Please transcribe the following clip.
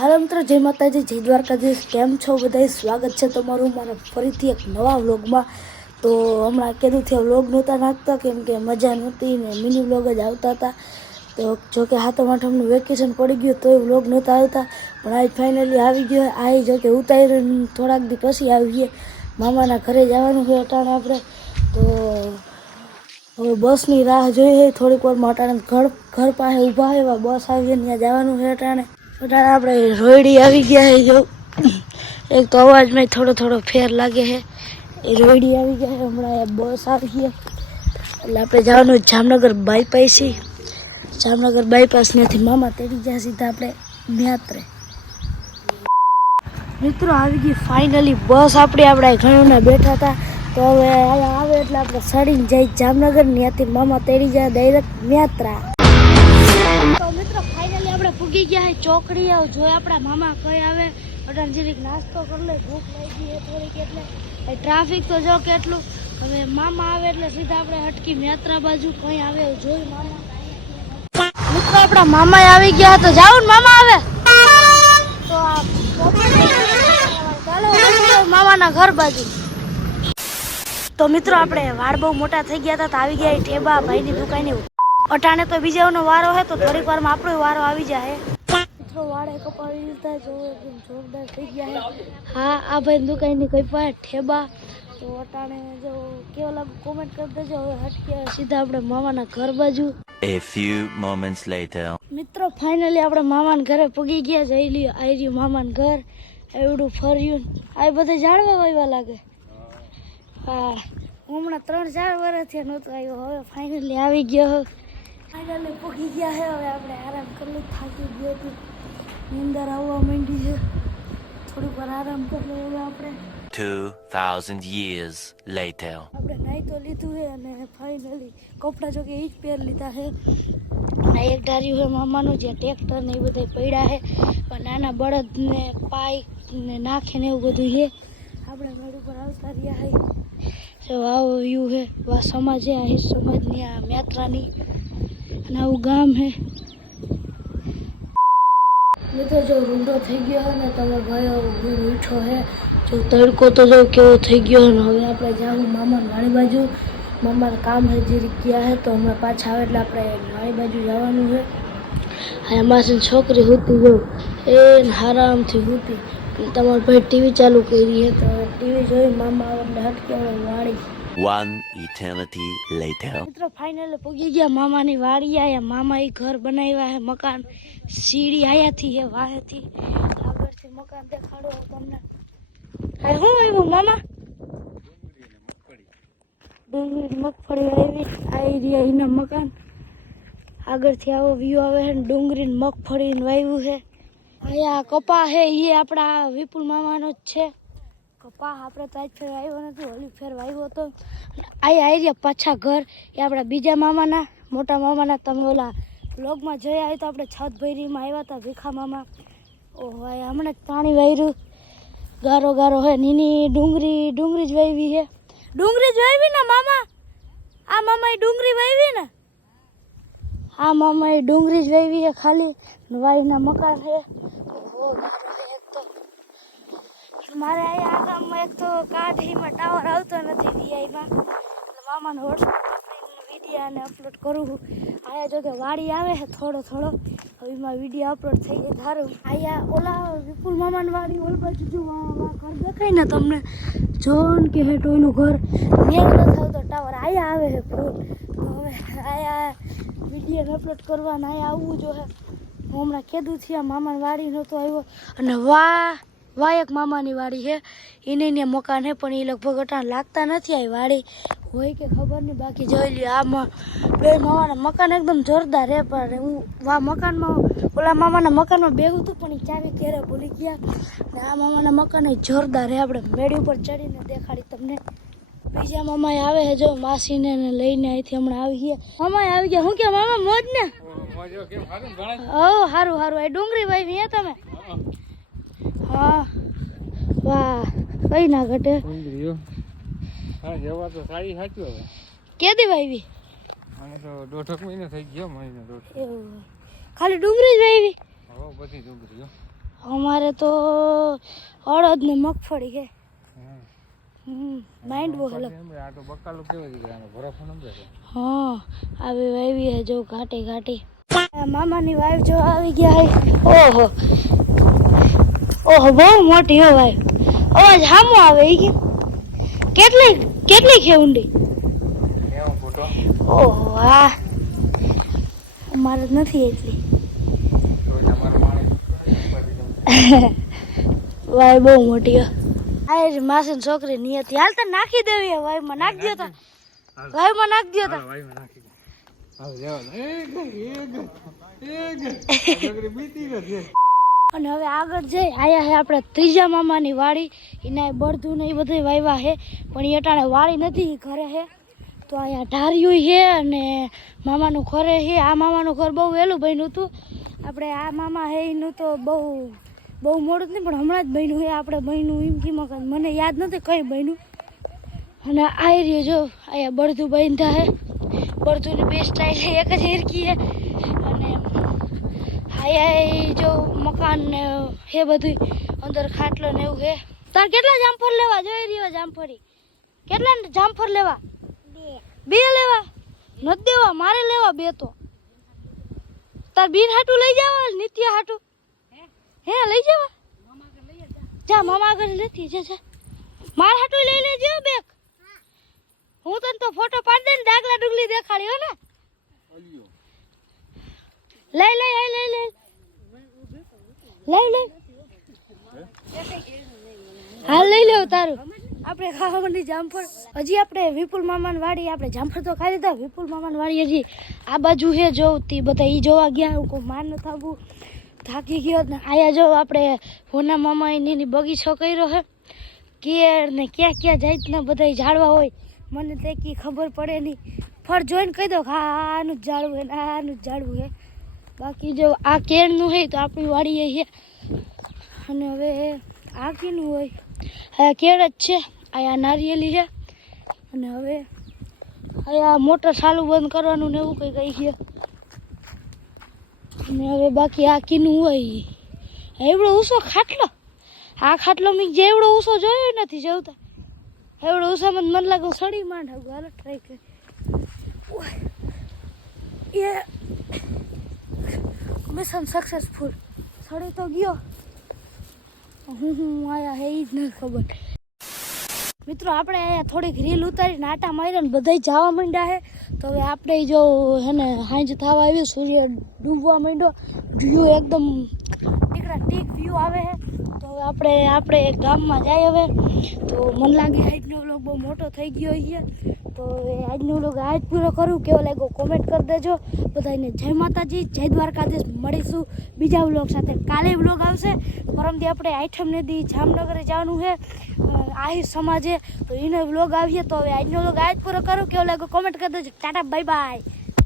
હાલ મિત્રો જય માતાજી જય દ્વારકાધીશ કેમ છો બધા સ્વાગત છે તમારું મારા ફરીથી એક નવા વ્લોગમાં। તો હમણાં કીધું વ્લોગ નહોતા નાખતા કેમ કે મજા નહોતી ને મિની વ્લોગ જ આવતા હતા। તો જોકે હાથમ આઠમનું વેકેશન પડી ગયું તો વ્લોગ નહોતા આવતા પણ આજ ફાઇનલી આવી ગયો। આ જોકે ઉતારીને થોડાક દી પછી આવી ગયા મામાના ઘરે જવાનું છે અટાણે આપણે। તો હવે બસની રાહ જોઈએ થોડીક વારમાં અટાણે ઘર પાસે ઊભા હોય બસ આવીએ ત્યાં જવાનું છે અટાણે આપણે રોયડી આવી ગયા है। जो एक तो अवाज में थोड़ो फेर लागे है रोयडी આવી ગયા है હમણાં બસ આવી ગઈ એટલે આપણે જવાનું જામનગર બાયપાસ થી જામનગર બાયપાસ નેથી મામા તેડી ગયા સીધા આપણે મ્યાત્રે। મિત્રો આવી ગઈ ફાઇનલી બસ આપણે ઘણું બેઠા હતા તો હવે આવે એટલે આપણે સડીને જઈ જામનગર ત્યાંથી મામા તેડી જાય ડાયરેક્ટ મ્યાત્રા। તો મિત્રો ફાઇનલી આપણે પૂગી ગયા है ચોકડી જો આપણા મામા કઈ આવે અટાણ જરીક નાસ્તો કરી લે ભૂખ લાગી છે થોડીક એટલે ટ્રાફિક તો જો કેટલું હવે મામા આવે એટલે સીધા આપણે હટકી યાત્રા બાજુ કઈ આવે જોઈ મામા। મિત્રો આપણા મામા આવી ગયા તો જાવ ને મામા આવે તો ચાલો મામાના ઘર બાજુ। તો મિત્રો આપણે વાળ બહુ મોટા થઈ ગયા હતા તો આવી ગયા ઠેબા ભાઈની દુકાને અટાણે તો બીજાનો વારો હે તો થોડીક વારમાં આપણો વારો આવી જાય। મિત્રો વાળે કપાવી દીધા જો એકદમ જોરદાર થઈ ગયા હે। હા આ ભાઈ દુકાનની કઈ ઠેબા તો અટાણે જો કેવો લાગુ કોમેન્ટ કરી દેજો। હવે હટકે સીધા આપણે મામાના ઘર બાજુ। A few moments later મિત્રો ફાઇનલી આપણે મામાના ઘરે પૂગી ગયા જઈ લ્યો આવી રહ્યું મામાના ઘર એવડું ફર્યું આ બધે ઝાડવા વાવ્યા લાગે। હા હમણાં 3-4 વર્ષથી નહોતું આવ્યો હવે ફાઇનલી આવી ગયો ફાઇનલી પૂગી ગયા છે હવે આપણે આરામ કરી થાકી ગયો હતી નીંદર આવવા માંડી છે થોડીક વાર આરામ કરી લઈએ આપણે। 2000 years later આપણે નાઈ તો લીધું છે અને ફાઇનલી કપડાં જો કે એ જ પહેર લીધા છે અને એક ધાર્યું છે મામાનું જે ટ્રેક્ટર ને એ બધા પડ્યા છે પણ નાના બળદ ને પાઇપ ને નાખે ને એવું બધું છે આપણે ઘર ઉપર આવતા રહ્યા છે જો આવો વ્યૂ છે વા સમાજ છે આ સમાજની આ યાત્રાની અને આવું ગામ છે। મિત્રો જો રૂંડો થઈ ગયો છે ને તમે ભાઈઓ ઉઠો છે જો તડકો તો જો કેવો થઈ ગયો ને હવે આપણે જાવું મામાની વાડી બાજુ મામાનું કામ છે જે ગયા છે તો હમણાં પાછા આવે એટલે આપણે વાડી બાજુ જવાનું છે। હા માસી છોકરી હોતી જો એ આરામથી હોતી તમારો ભાઈ ટીવી ચાલુ કરી છે તો ટીવી જોઈ મામા આવે એટલે હટકે આવે વાડી। one eternity later મિત્રો ફાઇનલી પહોંચી ગયા મામાની વાડી આયા મામા એ ઘર બનાવ્યા છે મકાન સીડી આયાથી છે વાહેથી આગળથી મકાન દેખાડો તમને। હા શું આવ્યું મામા ડુંગળી મગફળી આવી રહ્યા એના મકાન આગળથી આવો વ્યૂ આવે છે ડુંગળી મગફળી વાવ્યું છે। અહીંયા કપા છે એ આપણા વિપુલ મામાનો જ છે કપા આપણે તો આજ ફેર આવ્યો નથી ઓલી ફેર વાવ્યો હતો। અહીંયા આવી રહ્યા પાછા ઘર એ આપણા બીજા મામાના મોટા મામાના તમે ઓલા બ્લોગમાં જોયા હોય તો આપણે છત ભૈરીમાં આવ્યા હતા ભીખા મામા ઓહો હમણાં જ પાણી વાર્યું ગારો ગારો હે નીની ડુંગળી જ વાવી છે ડુંગળી જ વાવી ને મામા આ મામા એ ડુંગળી વાવી ને આ મામા એ ડુંગળી જ વાવી છે ખાલી વાઈના મકાન છે ઓહો ગારો હે એક તો મારે અહીંયા આ ગામમાં એક તો કાઢીમાં ટાવર આવતો નથી વીઆઈમાં એટલે મામાનો વોટ્સઅપ વિડીયો અને અપલોડ કરું છું। અહીંયા જો કે વાડી આવે છે થોડો હવે એમાં વિડીયો અપલોડ થઈ જાય સારું। અહીંયા ઓલા વિપુલ મામાની વાડી ઓલ બાજુ જો ઘર દેખાય ને તમને જોન કે હે ટોયનું ઘર મેં નથી આવતો ટાવર અહીંયા આવે છે ફૂલ તો હવે અહીંયા વિડીયો અપલોડ કરવાના અહીંયા આવવું જોઈએ। હું હમણાં કીધું થયા મામાની વાડી નહોતો આવ્યો અને વાહ એક મામાની વાડી છે એને મકાન છે પણ એ લગભગ અટાણ લાગતા નથી આવી વાડી હોય કે ખબર નહીં બાકી જોઈ લ્યો આમાં બે મામાના મકાન એકદમ જોરદાર છે પણ હું મકાનમાં ઓલા મામાના મકાનમાં બેહું હતું પણ એ ચાવી ક્યારે ભૂલી ગયા ને આ મામાના મકાન જોરદાર છે આપણે મેળી ઉપર ચડીને દેખાડી તમને। બીજા મામા આવે છે જો માસીને લઈને અહીંથી હમણાં આવી ગયા મામા આવી ગયા હું કે મામા મોજ ને સારું એ ડુંગળી વાવી હે તમે હા વાહ કઈ ના ઘટે કેદી વાવી દોઢ મહિનો થઈ ગયો ખાલી ડુંગળી જ વાવી બધી ડુંગળીઓ અમારે તો અડદ ને મગફળી છે. માઇન્ડ બહુ અલગ. આ તો બકાલું કેવું છે આનો ભરોસો નંબર છે. હા આવી વાવી હે જો ઘાટી ઘાટી. મામાની વાઈફ જો આવી ગયા હે. ઓહો ઓહો બહુ મોટી હો વાઈફ. અવાજ સામો આવે ઈ કે કેટલી કેટલી છે ઊંડી? એવો ફોટો ઓહો હા અમારે નથી એટલી. તો તમારો માણસ વાય બહુ મોટી હો. આ માસી છોકરી નિયતિ હાલ તો નાખી દેવી હે વાયમાં નાખી દો તા. વાયમાં નાખી દો તા. વાયમાં નાખી દે. હાલ લેવા છોકરી બીતી નથી. અને હવે આગળ જઈ આયા હે આપણે ત્રીજા મામાની વાડી. એના બળધું ને એ બધું વાવ્યા હે પણ એ અટાણે વાડી નથી ઘરે હે. તો અહીંયા ઢાર્યું છે અને મામાનું ઘરે છે. આ મામાનું ઘર બહુ વહેલું બન્યું હતું. આપણે આ મામા હે એનું તો બહુ મોડું જ નહીં પણ હમણાં જ બન્યું છે. આપણે બન્યું એમ કીમાં મને યાદ નથી કઈ બન્યું. અને આ રહ્યો જો અહીંયા બળધું બાંધ્યા હે. બળધુંની બે સ્ટાઇલ એક જ હેરકી હે. અને અહીંયા જો મકાન ને હે બધું અંદર ખાટલો ને એવું હે. તાર કેટલા જામફળ લેવા જોઈ રહ્યો? જામફળી કેટલા જામફળ લેવા? બે લેવા નથી દેવા મારે લેવા બે. તો તાર બીન હાટું લઈ જવા નિત્ય હાટું હે લઈ જવા જા મામા આગળ લેતી જા માર હાટું લઈ લેજો બેક. હું તને તો ફોટો પાડ દે ને ડાગલા ડુગલી દેખાડ્યો ને. લઈ લઈ લઈ લઈ લઈ લઈ હાલ લઈ લેવ તારું. આપણે ખાવાની જામફળ હજી આપણે વિપુલ મામાની વાડી આપણે જામફળ તો ખાઈ લીધા. વિપુલ મામાની વાડી હજી આ બાજુ હે જોતી બધા ઈ જોવા ગયા. હું કોઈ માર ન થાવું થાકી ગયો ને. આયા જો આપણે હોના મામા એની બગીચો કર્યો હે. કેર ને ક્યાં ક્યાં જાતના બધા ઝાડવા હોય મને તે કી ખબર પડે નહીં. ફળ જોઈને કહી દો કે આનું જ ઝાડવું હે ને આનું જ ઝાડવું હે. બાકી જો આ કેળનું હે તો આપણી વાડી છે. અને હવે આ કેનું હોય આ કેળ જ છે. આ નારિયેલી છે. અને હવે આ મોટર ચાલુ બંધ કરવાનું ને એવું કંઈ કહી છે. અને હવે બાકી આ કીનું હોય એવડો ઊંચો ખાટલો. આ ખાટલો મેં જે એવડો ઊંચો જોયો નથી જોતા. એવડો ઊંચામાં મને લાગે સડી માંડ હાલ ટ્રાય કરી એ મિશન સક્સેસફુલ. સડી તો ગયો. હું આયા હે ઈ જ નથી ખબર. મિત્રો આપણે અહીંયા થોડીક રીલ ઉતારીને આટા માર્યા ને બધા જવા માંડ્યા હે. તો હવે આપણે જો હે ને સાંજ થવા આવ્યું સૂર્ય ડૂબવા માંડ્યો. વ્યૂ એકદમ ટીકડા ટીક વ્યૂ આવે છે. તો હવે આપણે ગામમાં જાય હવે. તો મને લાગે આજનો વ્લોગ બહુ મોટો થઈ ગયો છે. તો આજનો વ્લોગ આજ પૂરો કરું. કેવો લાગ્યો કોમેન્ટ કરી દેજો. બધાને જય માતાજી જય દ્વારકાધીશ. મળીશું બીજા વ્લોગ સાથે. કાલે વ્લોગ આવશે. પરમથી આપણે આઈટમને દી જામનગરે જવાનું છે આહિર સમાજે. તો એનો વ્લોગ આવીએ. તો હવે આજનો વ્લોગ આજ પૂરો કરું. કેવો લાગ્યો કોમેન્ટ કરી દેજો. Tata bye bye.